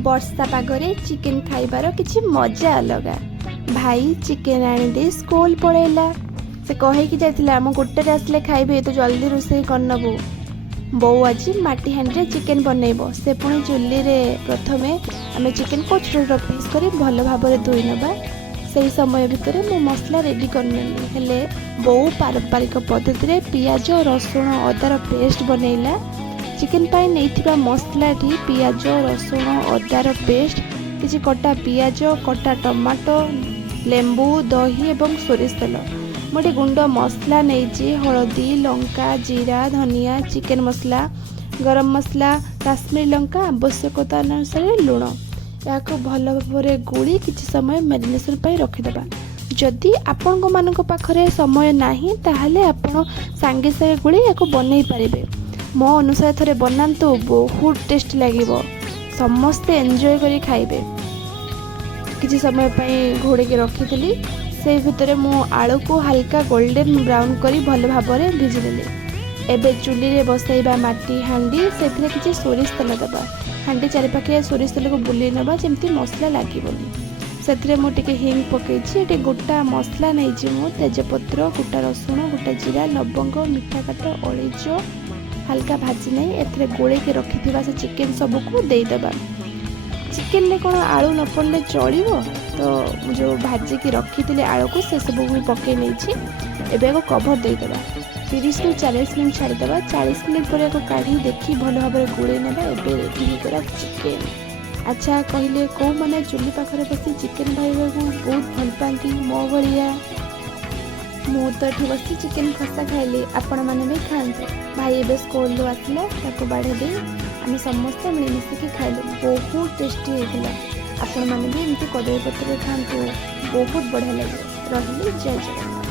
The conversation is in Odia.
ବର୍ଷା ପାଗରେ ଚିକେନ୍ ଖାଇବାର କିଛି ମଜା ଅଲଗା। ଭାଇ ଚିକେନ୍ ଆଣିଦେଇ ସ୍କୁଲ ପଳେଇଲା। ସେ କହିକି ଯାଇଥିଲା ମୁଁ 1ଟାରେ ଆସିଲେ ଖାଇବି, ତୁ ଜଲ୍ଦି ରୋଷେଇ କରିନେବୁ। ବୋଉ ଆଜି ମାଟି ହାଣ୍ଡିରେ ଚିକେନ୍ ବନେଇବ। ସେ ପୁଣି ଚୁଲିରେ ପ୍ରଥମେ ଆମେ ଚିକେନ୍କୁ ଛୋଟ ଛୋଟ ପିସ୍ କରି ଭଲ ଭାବରେ ଧୋଇ ନେବା। ସେହି ସମୟ ଭିତରେ ମୁଁ ମସଲା ରେଡ଼ି କରିନେଲି। ହେଲେ ବୋଉ ପାରମ୍ପରିକ ପଦ୍ଧତିରେ ପିଆଜ ରସୁଣ ଅଦାର ପେଷ୍ଟ ବନେଇଲା। ଚିକେନ୍ ପାଇଁ ନେଇଥିବା ମସଲାଟି ପିଆଜ ରସୁଣ ଅଦାର ପେଷ୍ଟ, କିଛି କଟା ପିଆଜ, କଟା ଟମାଟୋ, ଲେମ୍ବୁ, ଦହି ଏବଂ ସୋରିଷ ତେଲ। ମୁଁ ଏଠି ଗୁଣ୍ଡ ମସଲା ନେଇଛି ହଳଦୀ, ଲଙ୍କା, ଜିରା, ଧନିଆ, ଚିକେନ୍ ମସଲା, ଗରମ ମସଲା, କାଶ୍ମୀର ଲଙ୍କା, ଆବଶ୍ୟକତା ଅନୁସାରେ ଲୁଣ। ଏହାକୁ ଭଲ ଭାବରେ ଗୋଳି କିଛି ସମୟ ମ୍ୟାରିନେସନ୍ ପାଇଁ ରଖିଦେବା। ଯଦି ଆପଣଙ୍କ ପାଖରେ ସମୟ ନାହିଁ ତାହେଲେ ଆପଣ ସାଙ୍ଗେ ସାଙ୍ଗେ ଗୋଳି ଏହାକୁ ବନେଇ ପାରିବେ। ମୋ ଅନୁସାରେ ଥରେ ବନାନ୍ତୁ, ବହୁତ ଟେଷ୍ଟ ଲାଗିବ। ସମସ୍ତେ ଏନ୍ଜୟ କରି ଖାଇବେ। କିଛି ସମୟ ପାଇଁ ଘୋଡ଼ିକି ରଖିଥିଲି। ସେଇ ଭିତରେ ମୁଁ ଆଳୁକୁ ହାଲକା ଗୋଲ୍ଡେନ୍ ବ୍ରାଉନ୍ କରି ଭଲ ଭାବରେ ଭିଜିନେଲି। ଏବେ ଚୁଲିରେ ବସାଇବା ମାଟି ହାଣ୍ଡି, ସେଥିରେ କିଛି ସୋରିଷ ତେଲ ଦେବା। ହାଣ୍ଡି ଚାରିପାଖେ ସୋରିଷ ତେଲକୁ ବୁଲେଇ ନେବା ଯେମିତି ମସଲା ଲାଗିବନି। ସେଥିରେ ମୁଁ ଟିକେ ହିଙ୍ଗ ପକାଇଛି। ଏଠି ଗୋଟା ମସଲା ନେଇଛି ମୁଁ, ତେଜପତ୍ର, ଗୋଟା ରସୁଣ, ଗୋଟା ଜିରା, ଲବଙ୍ଗ, ମିଠା କାଠ, ଅଳେଇଚ ହାଲକା ଭାଜି ନେଇ ଏଥିରେ ଗୋଳେଇକି ରଖିଥିବା ସେ ଚିକେନ୍ ସବୁକୁ ଦେଇଦେବା। ଚିକେନ୍ରେ କ'ଣ ଆଳୁ ନ ପଡ଼ିଲେ ଚଳିବ, ତ ମୁଁ ଯେଉଁ ଭାଜିକି ରଖିଥିଲି ଆଳୁକୁ ସେସବୁକୁ ବି ପକାଇ ନେଇଛି। ଏବେ ଆକୁ କଭର୍ ଦେଇଦେବା। 30ରୁ 40 ମିନିଟ୍ ଛାଡ଼ିଦେବା। 40 ମିନିଟ୍ ପରେ ଆକୁ କାଢ଼ି ଦେଖି ଭଲ ଭାବରେ ଗୋଳେଇ ନେବା। ଏବେ ରେଡ଼ି ହେଇଗଲା ଚିକେନ୍। ଆଚ୍ଛା, କହିଲେ କେଉଁମାନେ ଚୁଲି ପାଖରେ ବସି ଚିକେନ୍ ଖାଇବାକୁ ବହୁତ ଭଲ ପାଆନ୍ତି ମୋ ଭଳିଆ? ମୁଁ ତ ଏଠି ବସି ଚିକେନ୍ କଷା ଖାଇଲି, ଆପଣମାନେ ବି ଖାଆନ୍ତୁ। ଭାଇ ଏବେ ସ୍କୁଲରୁ ଆସିଲା, ତାକୁ ବାଢ଼େଇ ଦେଇ ଆମେ ସମସ୍ତେ ମିଳିମିଶିକି ଖାଇଲୁ। ବହୁତ ଟେଷ୍ଟି ହେଇଥିଲା। ଆପଣମାନେ ବି ଏମିତି କଦଳୀ ପତ୍ରରେ ଖାଆନ୍ତୁ, ବହୁତ ବଢ଼ିଆ ଲାଗିବ। ରହିଲି, ଜୟ ଜଗନ୍ନାଥ।